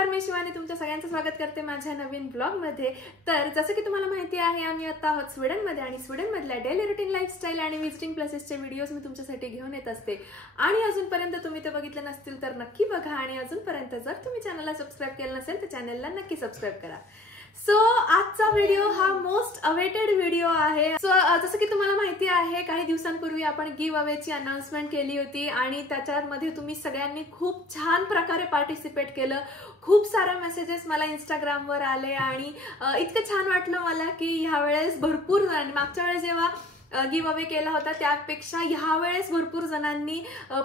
नमस्कार, मी शिवानी तुमच्या सगळ्यांचं स्वागत करते माझ्या नवीन ब्लॉग मध्ये। तर जसं की तुम्हाला माहिती आहे आम्ही आता आहोत स्वीडन मध्ये आणि स्वीडन मधल्या डेली रुटीन लाईफस्टाईल आणि विजिटिंग प्लेसेसचे व्हिडिओज मी तुमच्यासाठी घेऊन येत असते। आणि अजूनपर्यंत तुम्ही ते बघितले नसतील तर नक्की बघा आणि अजूनपर्यंत जर तुम्ही चॅनलला सबस्क्राइब केलं नसेल तर चॅनलला नक्की सबस्क्राइब करा। सो आजचा व्हिडिओ हा मोस्ट अवेटेड व्हिडिओ आहे। सो जसं की तुम्हाला माहिती आहे काही दिवसांपूर्वी आपण गिव्ह अवेची अनाउन्समेंट केली होती आणि त्याच्यामध्ये तुम्ही सगळ्यांनी खूप छान प्रकारे पार्टिसिपेट केलं। खूप सारे मेसेजेस मला इंस्टाग्रामवर आले आणि इतकं छान वाटलं मला की ह्या वेळेस भरपूर जणांनी मागच्या वेळेस जेव्हा गिव्ह अवे केला होता त्यापेक्षा ह्या वेळेस भरपूर जणांनी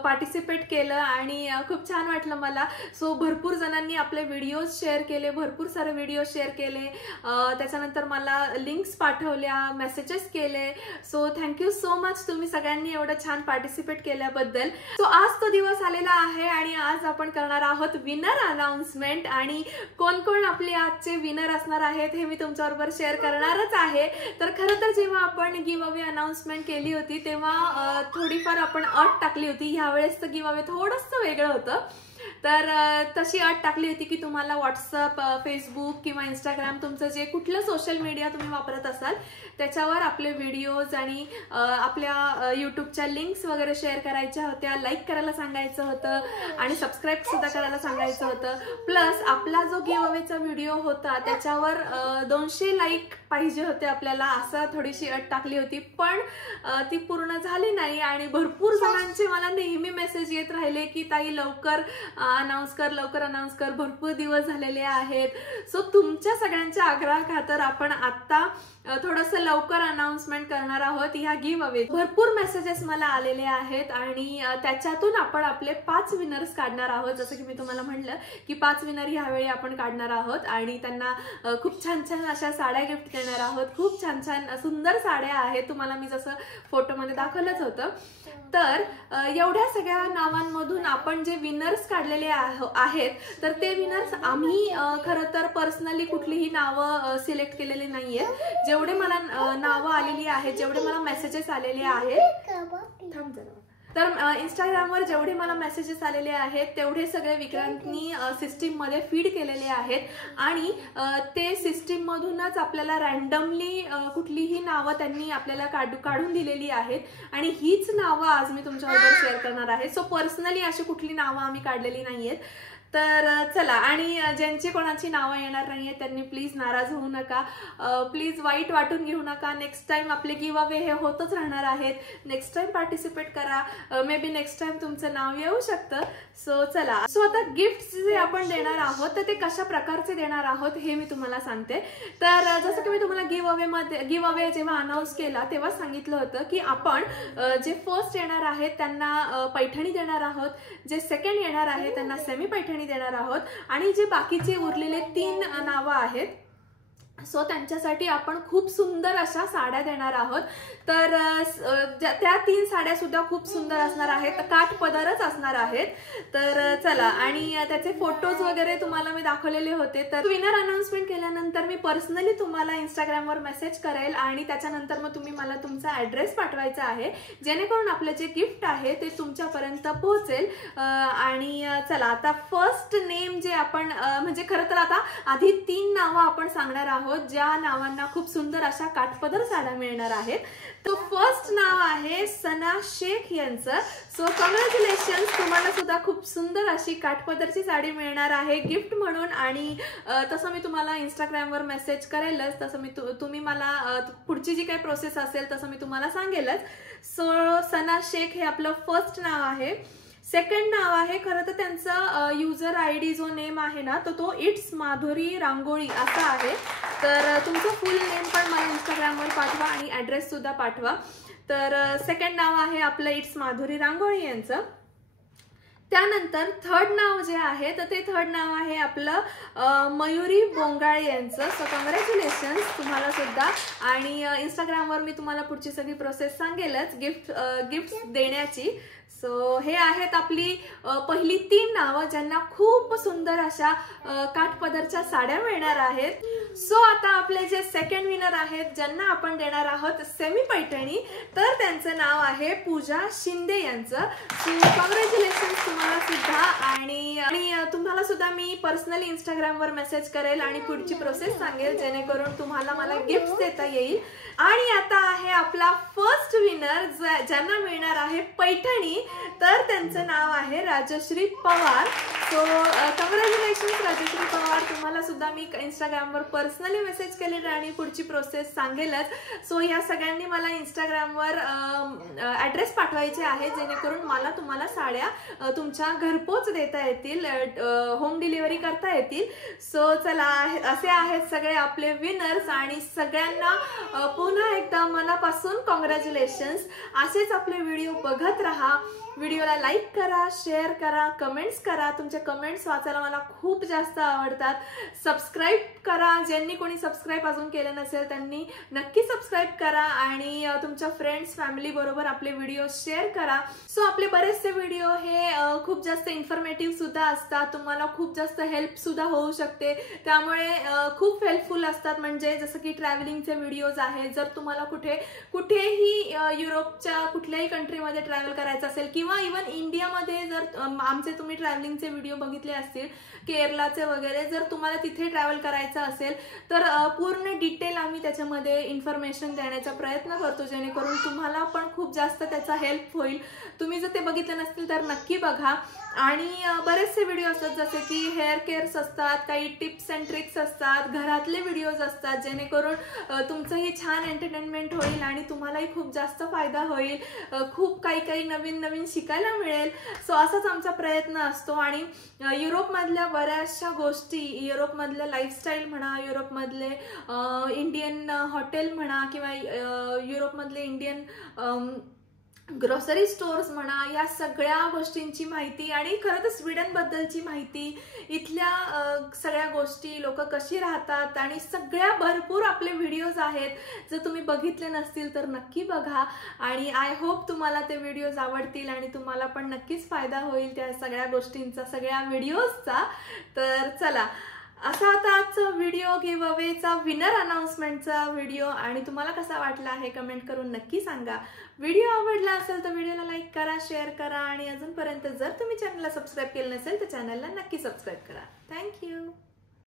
पार्टिसिपेट केलं आणि खूप छान वाटलं मला। सो भरपूर जणांनी आपले व्हिडिओज शेअर केले, भरपूर सारे व्हिडिओ शेअर केले, त्याच्यानंतर मला लिंक्स पाठवल्या, मेसेजेस केले। सो थँक्यू सो मच तुम्ही सगळ्यांनी एवढं छान पार्टिसिपेट केल्याबद्दल। सो आज तो दिवस आलेला आहे आणि आज आपण करणार आहोत विनर अनाउन्समेंट आणि कोण कोण आपले आजचे विनर असणार आहेत हे मी तुमच्याबरोबर शेअर करणारच आहे। तर खरं तर जेव्हा आपण गिव्ह अवे अनाउन्समेंट केली होती तेव्हा थोडीफार आपण अट टाकली होती। ह्या वेळेसचं गिव्ह अवे थोडंसं वेगळं होतं। तर तशी अट टाकली होती की तुम्हाला व्हॉट्सअप, फेसबुक किंवा इंस्टाग्राम तुमचं जे कुठलं सोशल मीडिया तुम्ही वापरत असाल त्याच्यावर आपले व्हिडिओज आणि आपल्या यूट्यूबच्या लिंक्स वगैरे शेअर करायच्या होत्या, लाईक करायला सांगायचं होतं आणि सबस्क्राईब सुद्धा करायला सांगायचं होतं। प्लस आपला जो गिव्ह अवेचा व्हिडिओ होता त्याच्यावर 200 लाईक पाहिजे होते आपल्याला, असं थोडीशी अट टाकली होती। पण ती पूर्ण झाली नाही आणि भरपूर जणांचे मला नेहमी मेसेज येत राहिले की ताई लवकर अनाउन्स कर, लवकर अनाउन्स कर, भरपूर दिवस झालेले आहेत। सो तुमच्या सगळ्यांच्या आग्रहाखातर आपण आता थोडंसं लवकर अनाउन्समेंट करणार आहोत ह्या गिव्ह अवे। भरपूर मेसेजेस मला आलेले आहेत आणि त्याच्यातून आपण आपले 5 विनर्स काढणार आहोत। जसं की मी तुम्हाला म्हटलं की 5 विनर ह्यावेळी आपण काढणार आहोत आणि त्यांना खूप छान छान अशा साड्या गिफ्ट देणार आहोत। खूप छान छान सुंदर साड्या आहेत, तुम्हाला मी जसं फोटोमध्ये दाखवलंच होतं। तर एवढ्या सगळ्या नावांमधून आपण जे विनर्स काढलेले आहेत तर ते विनर्स आम्ही खरं तर पर्सनली कुठलीही नावं सिलेक्ट केलेली नाहीये। जेवढे मला नावं आलेली आहेत, जेवढे मला मेसेजेस आलेले आहेत, तर इंस्टाग्रामवर जेवढे मला मेसेजेस आलेले आहेत तेवढे सगळे विक्रांतनी सिस्टीम मध्ये फीड केलेले आहेत आणि ते सिस्टीम मधूनच आपल्याला रॅन्डमली कुठलीही नावं त्यांनी आपल्याला काढून दिलेली आहेत आणि हीच नावं आज मी तुमच्याबरोबर शेअर करणार आहे। सो पर्सनली अशी कुठली नावं आम्ही काढलेली नाहीयेत। तर चला, आणि ज्यांची कोणाची नावं येणार नाहीये त्यांनी प्लीज नाराज होऊ नका, प्लीज वाईट वाटून घेऊ नका। नेक्स्ट टाइम आपले गिव्ह अवे हे होतच राहणार आहेत, नेक्स्ट टाइम पार्टिसिपेट करा, मे बी नेक्स्ट टाइम तुमचं नाव येऊ शकतं। सो चला, सो आता गिफ्ट जे आपण देणार आहोत तर ते कशा प्रकारचे देणार आहोत हे मी तुम्हाला सांगते। तर जसं की मी तुम्हाला गिव्ह अवे जेव्हा अनाउन्स केला तेव्हा सांगितलं होतं की आपण जे फर्स्ट येणार आहेत त्यांना पैठणी देणार आहोत, जे सेकंड येणार आहेत त्यांना सेमी पैठणी देणार आहोत आणि जे बाकीचे उरलेले 3 नावं आहेत सो त्यांच्यासाठी आपण खूप सुंदर अशा साड्या देणार आहोत। तर त्या 3 साड्या सुद्धा खूप सुंदर असणार आहेत, काठपदरच असणार आहेत। तर चला, आणि त्याचे फोटोज वगैरे तुम्हाला मी दाखवलेले होते। तर विनर अनाउन्समेंट केल्यानंतर मी पर्सनली तुम्हाला इंस्टाग्रामवर मेसेज करेल आणि त्याच्यानंतर मग तुम्ही मला तुमचा ऍड्रेस पाठवायचा आहे जेणेकरून आपलं जे गिफ्ट आहे ते तुमच्यापर्यंत पोहोचेल। आणि चला, आता फर्स्ट नेम जे आपण म्हणजे खरं तर आता आधी 3 नावं आपण सांगणार आहोत ज्या नावांना खूप सुंदर अशा काठपदर साड्या मिळणार आहेत। तो फर्स्ट नाव आहे सना शेख यांचं। सो कॉंग्रॅच्युलेशन्स, तुम्हाला सुद्धा खूप सुंदर अशी काठपदरची साडी मिळणार आहे गिफ्ट म्हणून। आणि तसं मी तुम्हाला इंस्टाग्रामवर मेसेज करेलच, तसं तुम्ही मला पुढची जी काही प्रोसेस असेल तसं मी तुम्हाला सांगेलच। सो सना शेख हे आपलं फर्स्ट नाव आहे। सेकंड नाव आहे, खरं तर त्यांचा युजर आयडी जो नेम आहे ना तो इट्स माधुरी रांगोळी असा आहे। तर तुमचं फुल नेम पण मला इंस्टाग्रामवर पाठवा आणि ऍड्रेस सुद्धा पाठवा। तर सेकंड नाव आहे आपलं इट्स माधुरी रांगोळी यांचं। त्यानंतर थर्ड नाव जे आहे तर ते थर्ड नाव आहे आपलं मयुरी बोंगाळे यांचं। सो कॉंग्रॅच्युलेशन्स तुम्हाला सुद्धा। आणि इंस्टाग्रामवर मी तुम्हाला पुढची सगळी प्रोसेस सांगेलच गिफ्ट देण्याची। सो हे आहेत आपली पहिली 3 नावं ज्यांना खूप सुंदर अशा काठपदरच्या साड्या मिळणार आहेत. सो आता आपले जे सेकंड विनर आहेत ज्यांना आपण देणार आहोत सेमी पैठणी, तर त्यांचं नाव आहे पूजा शिंदे यांचं. सो कॉंग्रॅच्युलेशन्स तुम्हाला सुद्धा. आणि तुम्हाला सुद्धा मी पर्सनली इंस्टाग्रामवर मेसेज करेल आणि पुढची प्रोसेस सांगेल जेणेकरून तुम्हाला मला गिफ्ट देता येईल. आणि आता आहे आपला फर्स्ट विनर ज्यांना मिळणार आहे पैठणी, तर त्यांचं नाव आहे राजश्री पवार. सो कॉंग्रॅच्युलेशन्स राजश्री पवार, तुम्हाला सुद्धा मी इंस्टाग्रामवर पर्सनली मेसेज केलेला आणि पुढची प्रोसेस सांगेलच. सो या सगळ्यांनी मला इंस्टाग्रामवर ॲड्रेस पाठवायचे आहे जेणेकरून मला तुम्हाला साड्या तुमच्या घरपोच देता येतील, होम डिलिव्हरी करता येतील. सो चला, असे आहेत सगळे आपले विनर्स आणि सगळ्यांना पुन्हा एकदा मनापासून कॉंग्रॅच्युलेशन्स. असेच आपले व्हिडिओ बघत राहा. व्हिडिओला लाईक करा, शेअर करा, कमेंट्स करा. तुमचे कमेंट्स वाचायला मला खूप जास्त आवडतात. सबस्क्राईब करा, ज्यांनी कोणी सबस्क्राईब अजून केलं नसेल त्यांनी नक्की सबस्क्राईब करा आणि तुमच्या फ्रेंड्स फॅमिली बरोबर आपले व्हिडिओ शेअर करा. सो आपले बरेचसे व्हिडिओ हे खूप जास्त इन्फॉर्मेटिव्ह सुद्धा असतात, तुम्हाला खूप जास्त हेल्प सुद्धा होऊ शकते, त्यामुळे खूप हेल्पफुल असतात. म्हणजे जसं की ट्रॅव्हलिंगचे व्हिडिओज आहेत, जर तुम्हाला कुठेही युरोपच्या कुठल्याही कंट्रीमध्ये ट्रॅव्हल करायचं असेल किंवा इव्हन इंडियामध्ये जर आमचे तुम्ही ट्रॅव्हलिंगचे व्हिडिओ बघितले असतील, केरलाचे वगैरे, जर तुम्हाला तिथे ट्रॅव्हल करायचं असेल तर पूर्ण डिटेल आम्ही त्याच्यामध्ये इन्फॉर्मेशन देण्याचा प्रयत्न करतो जेणेकरून तुम्हाला पण खूप जास्त त्याचा हेल्प होईल. तुम्ही जर ते बघितले नसतील तर नक्की बघा. आणि बरेचसे व्हिडिओ असतात जसे की हेअर केअर्स असतात, काही टिप्स अँड ट्रिक्स असतात, घरातले व्हिडिओज असतात जेणेकरून तुमचंही छान एंटरटेनमेंट होईल आणि तुम्हालाही खूप जास्त फायदा होईल, खूप काही नवीन शिकायला मिळेल. सो असाच आमचा प्रयत्न असतो. आणि युरोपमधल्या बऱ्याचशा गोष्टी, युरोपमधलं लाईफस्टाईल म्हणा, युरोपमधले इंडियन हॉटेल म्हणा किंवा युरोपमधले इंडियन ग्रोसरी स्टोर्स म्हणा, या सगळ्या गोष्टींची माहिती आणि खरं तर स्वीडनबद्दलची माहिती, इथल्या सगळ्या गोष्टी, लोक कशी राहतात आणि सगळ्या भरपूर आपले व्हिडिओज आहेत. जर तुम्ही बघितले नसतील तर नक्की बघा आणि आय होप तुम्हाला ते व्हिडिओज आवडतील आणि तुम्हाला पण नक्कीच फायदा होईल त्या सगळ्या गोष्टींचा, सगळ्या व्हिडिओजचा. तर चला, असा आता आजचा व्हिडिओ गिव्ह अवेचा विनर अनाउन्समेंटचा व्हिडिओ. आणि तुम्हाला कसा वाटला आहे कमेंट करून नक्की सांगा. व्हिडिओ आवडला असेल तर व्हिडिओला लाईक करा, शेअर करा आणि अजूनपर्यंत जर तुम्ही चॅनलला सबस्क्राईब केलं नसेल तर चॅनलला नक्की सबस्क्राईब करा. थँक्यू.